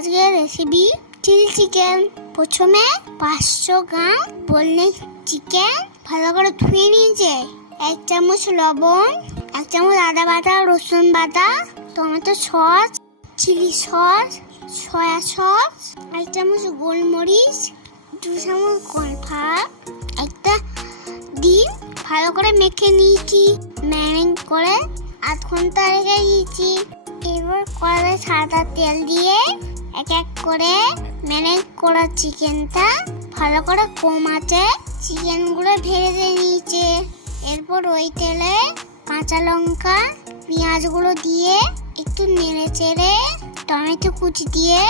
আজকের recipe chilli chicken. প্রথমে 500 গ্রাম boneless chicken ভালো করে ধুয়ে নিয়েছে। 1 চামচ লবণ, 1 চামচ আদা বাটা, রসুন বাটা, tomato sauce, chilli sauce, soya sauce, 1 চামচ গোলমরিচ, 2 চামচ কর্নফ্লাওয়ার, একটা ডিম ভালো করে মেখে নিয়েছি। ম্যারিনেট করে 8 ঘন্টা রেখে দিয়েছি। এবার কড়াইয়ে সাদা তেল দিয়ে এক এক করে ম্যারিনেট করা চিকেনটা ভালো করে কম আঁচে চিকেনগুলো ভেজে নিয়েছে। এরপর ওই তেলে কাঁচা লঙ্কা, পেঁয়াজগুলো দিয়ে একটু নেড়ে চেড়ে টমেটো কুচি দিয়ে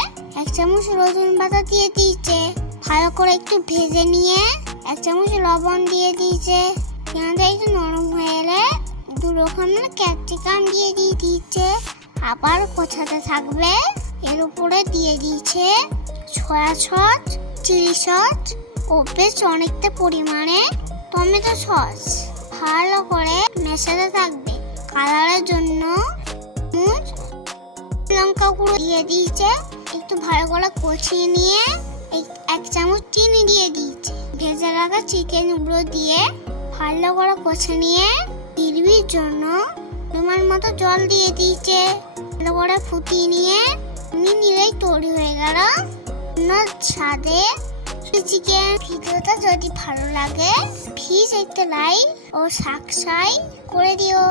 1 চামচ রসুন বাটা দিয়ে দিয়েছে। ভালো করে একটু ভেজে নিয়ে 1 চামচ লবণ দিয়ে দিয়েছে। পেঁয়াজটা একটু নরম হয়ে এলে 2 রকমের ক্যাপসিকাম দিয়ে দিয়েছে। আবার কষাতে থাকবে। এর উপরে দিয়ে দিয়েছে সয়া সস, চিলি সস ও বেশ অনেকটা পরিমাণে টমেটো সস। ভালো করে মেশাতে থাকবে। কালারের জন্য লঙ্কা গুঁড়ো দিয়ে দিয়েছে। একটু ভালো করে কষিয়ে নিয়ে 1 চামচ চিনি দিয়ে দিয়েছে। ভেজে রাখা চিকেনগুলো দিয়ে ভালো করে কষে নিয়ে গ্রেভির জন্য পরিমাণ মতো জল দিয়ে দিয়েছে। ভালো করে ফুটিয়ে নিয়ে নিলেই তৈরি হয়ে গেল স্বাদে চিকেন। ভিডিওটা যদি ভালো লাগে প্লিজ একটা লাইক ও সাবস্ক্রাইব করে দিও।